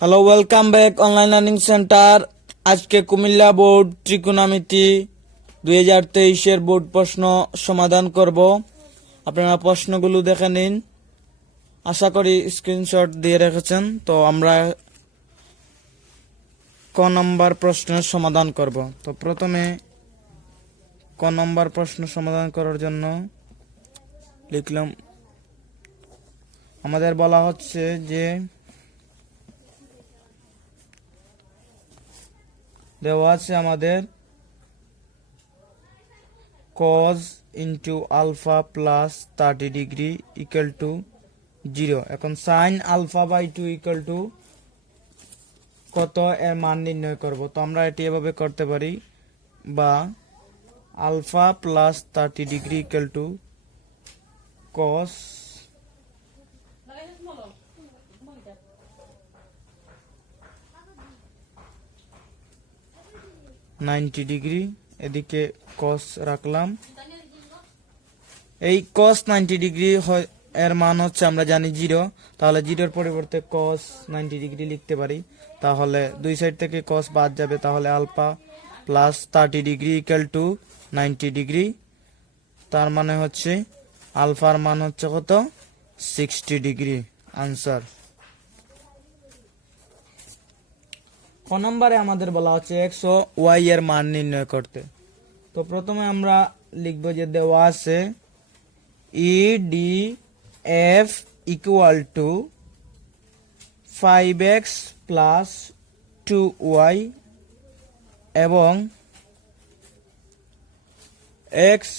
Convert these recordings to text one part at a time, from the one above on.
Hello welcome back online learning centre আজকে Comilla board ত্রিকোণামিতি দুই হাজার তেইশের বোর্ড প্রশ্ন সমাধান করব। আপনারা প্রশ্নগুলো দেখে নিন। আশা করি স্ক্রিনশট দিয়ে রেখেছেন। তো আমরা ক নম্বর প্রশ্নের সমাধান করব। তো প্রথমে ক নম্বর প্রশ্ন সমাধান করার জন্য লিখলাম। আমাদের বলা হচ্ছে যে দেওয়া আছে আমাদের cos into alpha plus thirty degree equal to zero এখন sine alpha by two equal to কত এর মান নির্ণয় করব? তো আমরা এটি এভাবে করতে পারি, বা alpha plus thirty degree equal to cos ninety degree, এদিকে কস রাখলাম। এই কস নাইনটি ডিগ্রি এর মান হচ্ছে আমরা জানি জিরো। তাহলে জিরোর পরিবর্তে কস নাইনটি ডিগ্রি লিখতে পারি। তাহলে দুই সাইড থেকে কস বাদ যাবে, তাহলে alpha plus thirty degree equal to ninety degree. তার মানে হচ্ছে আলফার মান হচ্ছে কত? Sixty degree. আনসার ক নম্বরে আমাদের বলা হচ্ছে এক্স ও ওয়াই এর মান নির্ণয় করতে। তো প্রথমে আমরা লিখব যে দেওয়া আছে E D F equal to five x plus two y এবং x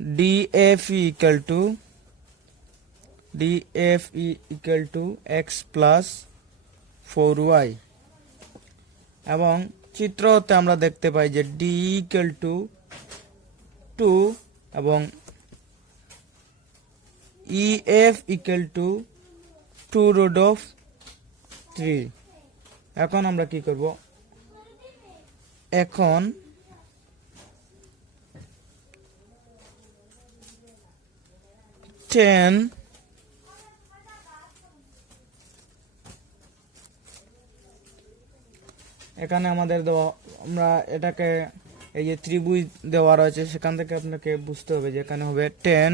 D F equal to df equal to x plus four y এবং চিত্রতে আমরা দেখতে পাই যে ডি ইকুয়াল টু টু এবং E F equal to two root of three এখন আমরা কি করব? এখন টেন এখানে আমাদের দেওয়া, আমরা এটাকে এই যে ত্রিভুজ দেওয়া রয়েছে, সেখান থেকে আপনাকে বুঝতে হবে যে এখানে হবে tan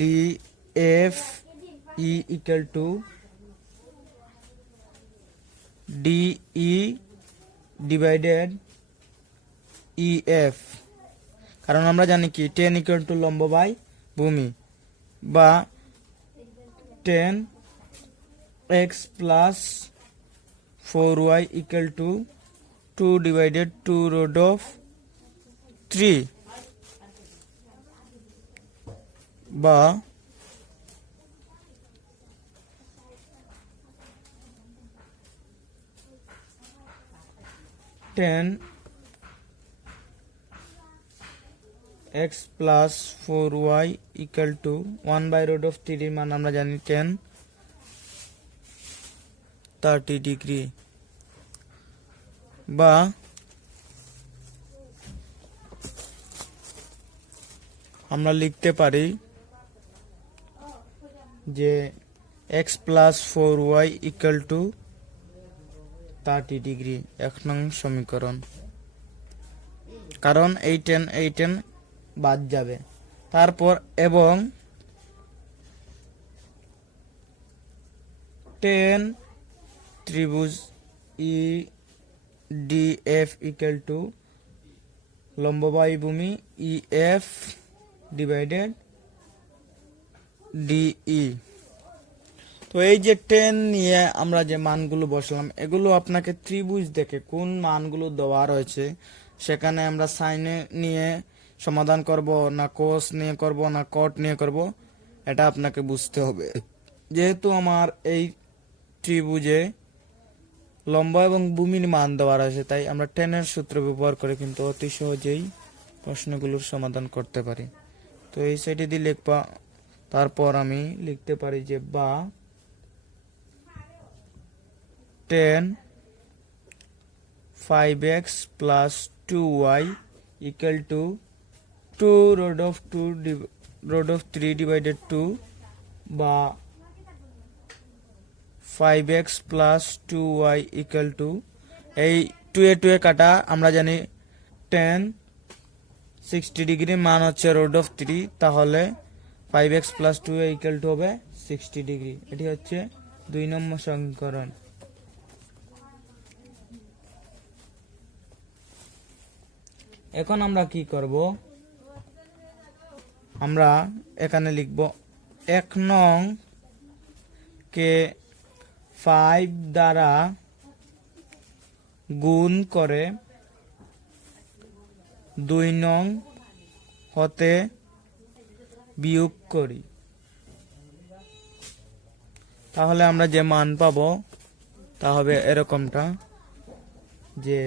D F E equal to D E divided E F কারণ আমরা জানি কি টেন ইকুয়াল টু লম্ব বাই ভূমি বা tan x plus 4y equal to 2 divided 2 root of 3 বা tan x plus four y equal to one by root of থ্রির মান আমরা জানি টেন থার্টি ডিগ্রি বা আমরা লিখতে পারি যে x plus four y equal to thirty degree এক নং সমীকরণ। কারণ এই টেন এই টেন বাদ যাবে। তারপর এবং টেন ত্রিভুজ E D F equal to লম্ববায়ু ভূমি ই এফ ডিভাইডেড ডিই তো এই যে টেন নিয়ে আমরা যে মানগুলো বসলাম, এগুলো আপনাকে ত্রিভুজ দেখে কোন মানগুলো দেওয়া রয়েছে, সেখানে আমরা সাইনে নিয়ে সমাধান করব, না কোস নিয়ে করব, না কট নিয়ে করব, এটা আপনাকে বুঝতে হবে। যেহেতু আমার এই ত্রিভুজে লম্বা এবং ভূমির মান দেওয়া রয়েছে তাই আমরা টেনের সূত্র ব্যবহার করে কিন্তু অতি সহজেই প্রশ্নগুলোর সমাধান করতে পারি। তো এই সাইডে দিয়ে লিখবা, তারপর আমি লিখতে পারি যে বা tan five x plus two y equal to two root of two root of three divided two বা five x plus two y equal to এই টু এ টু এ কাটা, আমরা জানি টেন সিক্সটি ডিগ্রি মান হচ্ছে রোড অফ থ্রি তাহলে ফাইভ এক্স প্লাস টু এ ইকুয়াল টু হবে সিক্সটি ডিগ্রি এটি হচ্ছে দুই নম্বর সমীকরণ। এখন আমরা কি করব? আমরা এখানে লিখব এক নং কে ফাইভ দ্বারা গুণ করে দুই নং হতে বিয়োগ করি। তাহলে আমরা যে মান পাবো, তা হবে এরকমটা, যে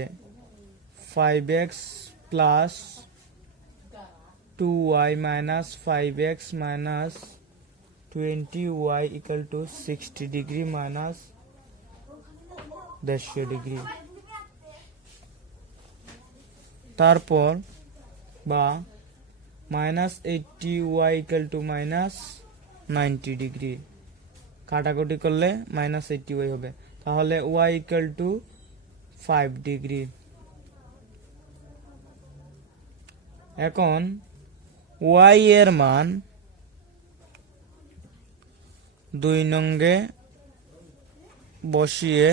five x plus two y minus five x minus twenty y equal to sixty degree minus দেড়শো ডিগ্রি তারপর বা minus eighty y equal to minus ninety degree কাটাকুটি করলে মাইনাস এইটটি ওয়াই হবে। তাহলে y equal to five degree এখন Y এর মান দুই নঙ্গে বসিয়ে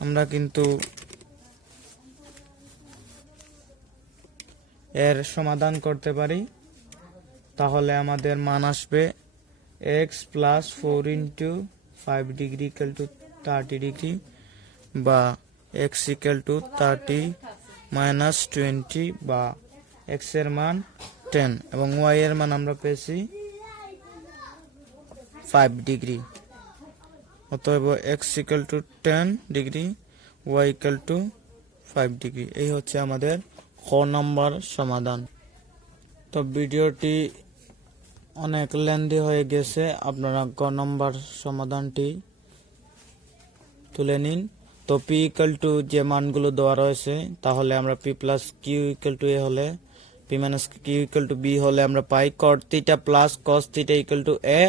আমরা কিন্তু এর সমাধান করতে পারি। তাহলে আমাদের মান আসবে x plus four into five degree equal to thirty degree বা x equal to thirty minus twenty বা এক্সের মান টেন এবং ওয়াই এর মান আমরা পেয়েছি ফাইভ ডিগ্রি অতএব x equal to ten degree y equal to five degree এই হচ্ছে আমাদের খ নম্বর সমাধান। তো ভিডিওটি অনেক লেন্দি হয়ে গেছে। আপনারা গ নম্বর সমাধানটি তুলে নিন। তো পি ইকাল টু যে মানগুলো দেওয়া রয়েছে, তাহলে আমরা P plus Q equal to A হলে P minus Q equal to B হলে আমরা পাই। Cot theta plus cos theta equal to A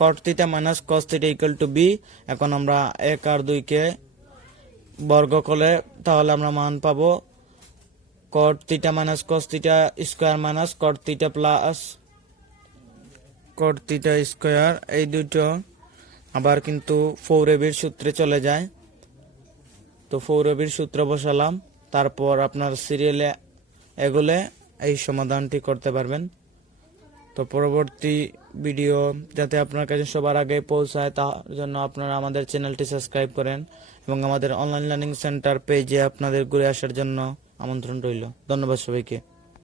cot theta minus cos equal to B এখন আমরা এক আর দুইকে বর্গ করলে তাহলে আমরা মান পাবো cot theta minus cos square minus cot plus cot square এই দুটো আবার কিন্তু ফৌরবির সূত্রে চলে যায়। তো ফৌরবির সূত্র বসালাম, তারপর আপনার সিরিয়ালে এগুলে এই সমাধানটি করতে পারবেন। তো পরবর্তী ভিডিও যাতে আপনার কাছে সবার আগে পৌঁছায়, তার জন্য আপনারা আমাদের চ্যানেলটি সাবস্ক্রাইব করেন এবং আমাদের অনলাইন লার্নিং সেন্টার পেজে আপনাদের ঘুরে আসার জন্য আমন্ত্রণ রইল। ধন্যবাদ সবাইকে।